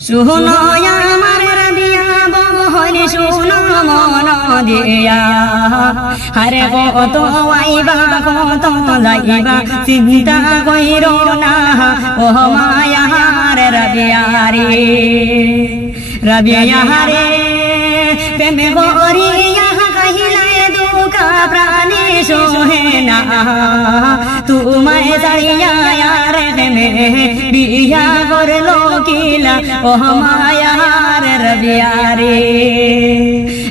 শুনো আমার রাবিয়া বহন শুনো মন দিয়া আরে কত আইবা কত যাইবা চিন্তা কইরো না ও মায়ার রাবিয়া রে রাবিয়া রে প্রেম করিয়া কহিলায় দুঃখ প্রাণে সোহে না তোমায় ছাড়িয়া রে মে বিয়া করলো কিলা ও মায়ার রাবিয়া রে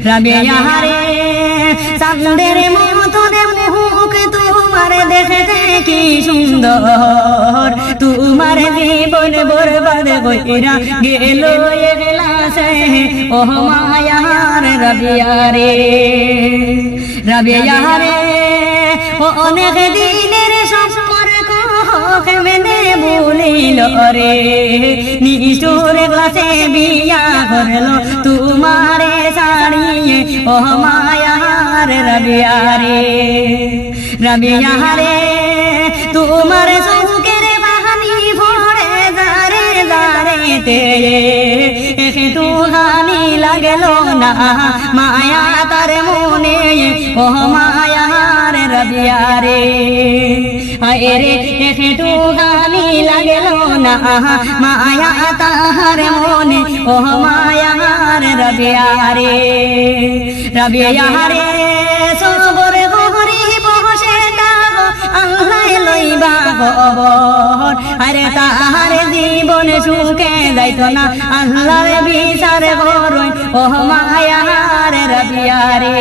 রাবিয়া রে চাঁদের মতো মুখ তোমার দেখতে কি সুন্দর তোমার জীবন বরবাদ কইরা গেল একলা সে ও মায়ার রাবিয়া রে রাবিয়া রে অনেক দিনের সম্পর্ক কেমনে ভুলিল রে নিষ্ঠুর গ্লাসে বিয়া করলো তোমারে ছাড়িয়ে ও মায়ার রাবিয়া রে রাবিয়া রে তোমার চৌকের বাহানি ভরে যারে যারেতে একটু হানি লাগলো না মায়া তার মনে ও মায়ার রাবিয়া রে আয় রে একটু হানি লাগলো না মায়া তাহার মনে ও মায়ার রাবিয়া রে রাবিয়া রে সবর গহরি বসে থাকো আল্লাহ লইবা খবর আরে তাহার জীবন সুখে যাইতো না আল্লাহর বিচার করই ও মায়ার রাবিয়া রে।